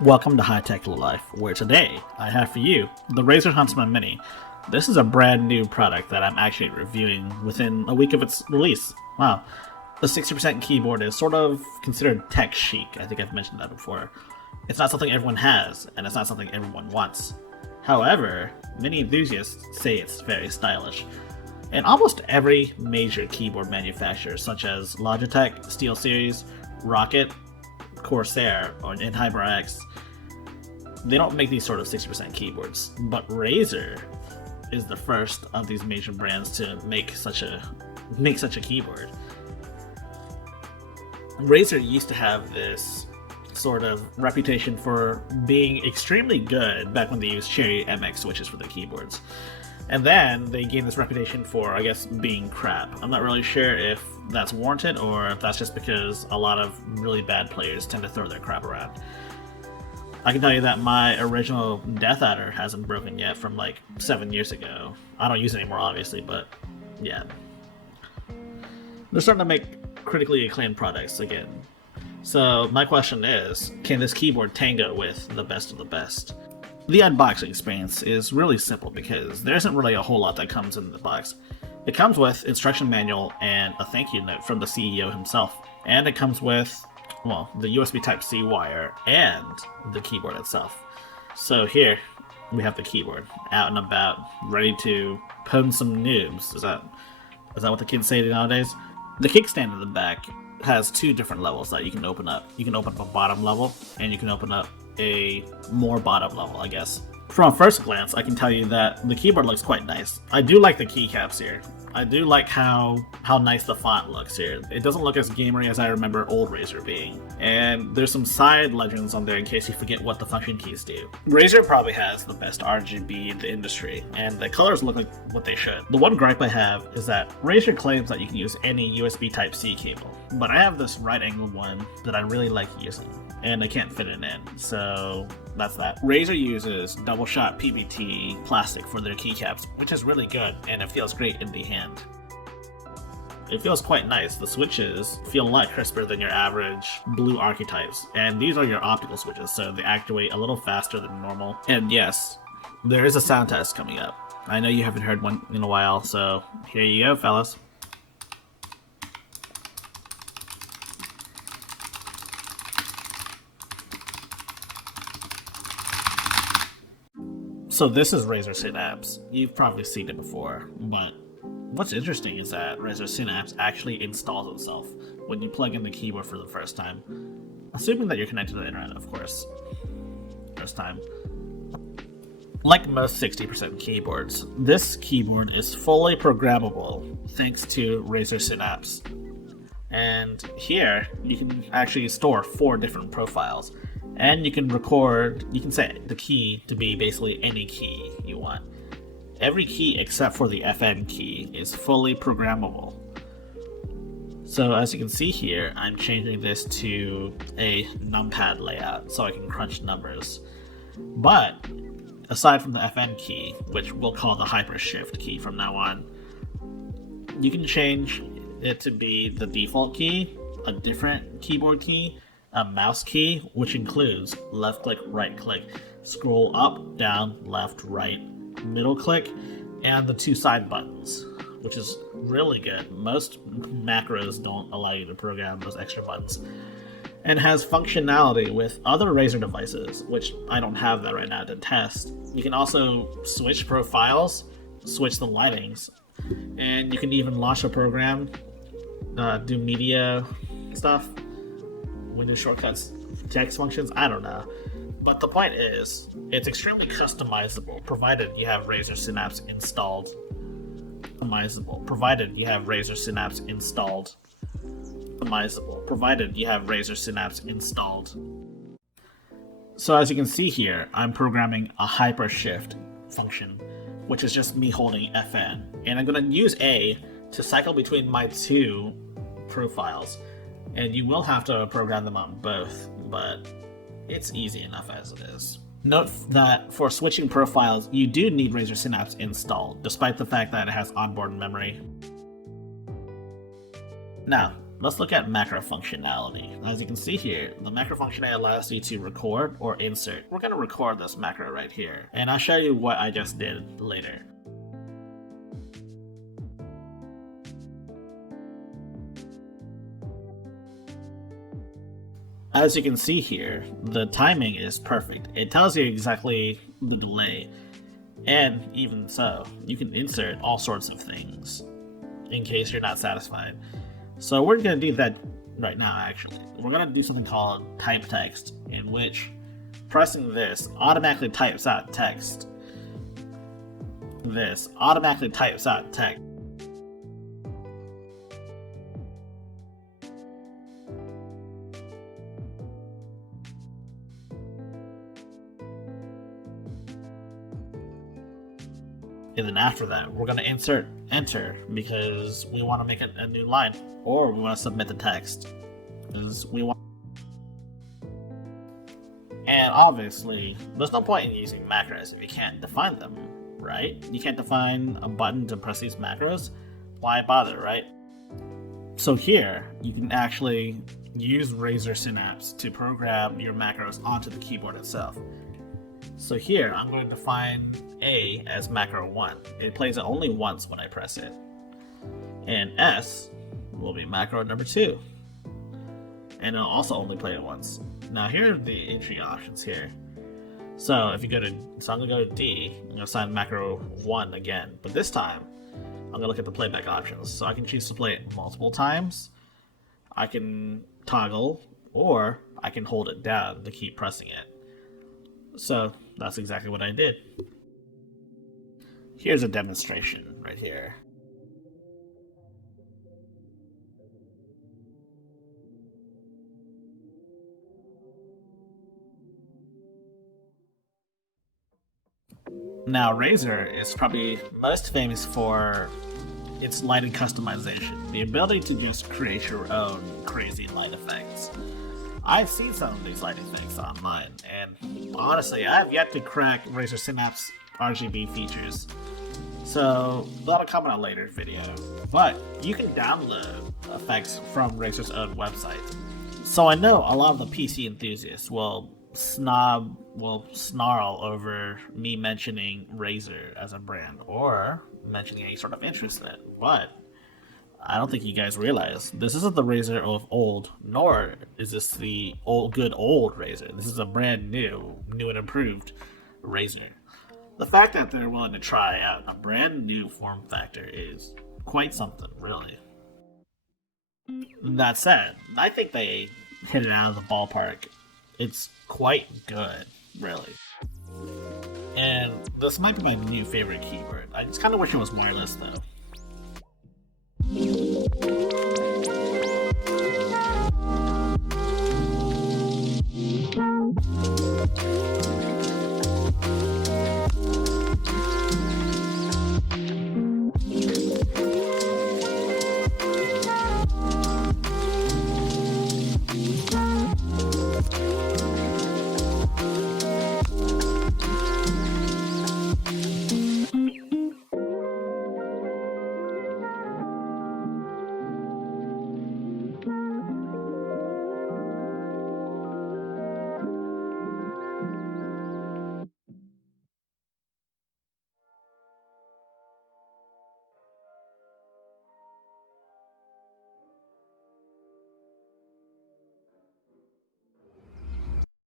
Welcome to High Tech Low Life, where today I have for you the Razer Huntsman Mini. This is a brand new product that I'm actually reviewing within a week of its release. Wow. The 60% keyboard is sort of considered tech chic. I think I've mentioned that before. It's not something everyone has, and it's not something everyone wants. However, many enthusiasts say it's very stylish. And almost every major keyboard manufacturer, such as Logitech, SteelSeries, Rocket, Corsair, and HyperX, they don't make these sort of 60% keyboards, but Razer is the first of these major brands to make such a keyboard. Razer used to have this sort of reputation for being extremely good back when they used Cherry MX switches for their keyboards. And then they gained this reputation for, I guess, being crap. I'm not really sure if that's warranted or if that's just because a lot of really bad players tend to throw their crap around. I can tell you that my original Death Adder hasn't broken yet from like 7 years ago. I don't use it anymore, obviously, but yeah. They're starting to make critically acclaimed products again. So my question is, can this keyboard tango with the best of the best? The unboxing experience is really simple because there isn't really a whole lot that comes in the box. It comes with instruction manual and a thank you note from the CEO himself. And it comes with, well, the USB Type-C wire and the keyboard itself. So here we have the keyboard out and about, ready to pwn some noobs. Is that what the kids say nowadays? The kickstand in the back has two different levels that you can open up. You can open up a bottom level and you can open up a more bottom level, I guess. From first glance, I can tell you that the keyboard looks quite nice. I do like the keycaps here. I do like how nice the font looks here. It doesn't look as gamery as I remember old Razer being. And there's some side legends on there in case you forget what the function keys do. Razer probably has the best RGB in the industry, and the colors look like what they should. The one gripe I have is that Razer claims that you can use any USB Type-C cable, but I have this right-angled one that I really like using, and I can't fit it in, so that's that. Razer uses double-shot PBT plastic for their keycaps, which is really good, and it feels great in the hand. It feels quite nice. The switches feel a lot crisper than your average blue archetypes, and these are your optical switches, so they activate a little faster than normal. And yes, there is a sound test coming up. I know you haven't heard one in a while, so here you go, fellas. So this is Razer Synapse. You've probably seen it before, but what's interesting is that Razer Synapse actually installs itself when you plug in the keyboard for the first time. Assuming that you're connected to the internet, of course. First time. Like most 60% keyboards, this keyboard is fully programmable thanks to Razer Synapse. And here, you can actually store 4 different profiles. And you can set the key to be basically any key you want. Every key except for the FM key is fully programmable. So as you can see here, I'm changing this to a numpad layout so I can crunch numbers. But aside from the FM key, which we'll call the hypershift key from now on, you can change it to be the default key, a different keyboard key, a mouse key, which includes left click, right click, scroll up, down, left, right, middle click, and the 2 side buttons, which is really good. Most macros don't allow you to program those extra buttons. and has functionality with other Razer devices, which I don't have that right now to test. You can also switch profiles, switch the lightings, and you can even launch a program, do media stuff, window shortcuts, text functions, I don't know. But the point is, it's extremely customizable, provided you have Razer Synapse installed. Provided you have Razer Synapse installed. Provided you have Razer Synapse installed. So as you can see here, I'm programming a hypershift function, which is just me holding Fn. And I'm going to use A to cycle between my two profiles. And you will have to program them on both, but it's easy enough as it is. Note that for switching profiles, you do need Razer Synapse installed, despite the fact that it has onboard memory. Now, let's look at macro functionality. As you can see here, the macro functionality allows you to record or insert. We're going to record this macro right here, and I'll show you what I just did later. As you can see here, the timing is perfect. It tells you exactly the delay, and even so, you can insert all sorts of things in case you're not satisfied. So we're going to do that right now, actually. We're going to do something called type text, in which pressing this automatically types out text. This automatically types out text. And then after that, we're going to insert enter because we want to make a new line, or we want to submit the text because we want. And obviously, there's no point in using macros if you can't define them, right? You can't define a button to press these macros. Why bother, right? So here, you can actually use Razer Synapse to program your macros onto the keyboard itself. So here, I'm going to define A as macro 1. It plays it only once when I press it. And S will be macro number 2. And it'll also only play it once. Now here are the entry options here. So if you go to, I'm going to go to D, I'm going to assign macro 1 again. But this time, I'm going to look at the playback options. So I can choose to play it multiple times. I can toggle, or I can hold it down to keep pressing it. So that's exactly what I did. Here's a demonstration right here. Now, Razer is probably most famous for its lighting customization, the ability to just create your own crazy light effects. I've seen some of these light effects online, and honestly, I have yet to crack Razer Synapse RGB features. So that'll come in a later video. But you can download effects from Razer's own website. So I know a lot of the PC enthusiasts will snarl over me mentioning Razer as a brand or mentioning any sort of interest in it. But I don't think you guys realize this isn't the Razer of old, nor is this the good old Razer. This is a brand new and improved Razer. The fact that they're willing to try out a brand new form factor is quite something, really. That said, I think they hit it out of the ballpark. It's quite good, really. And this might be my new favorite keyboard. I just kind of wish it was wireless, though.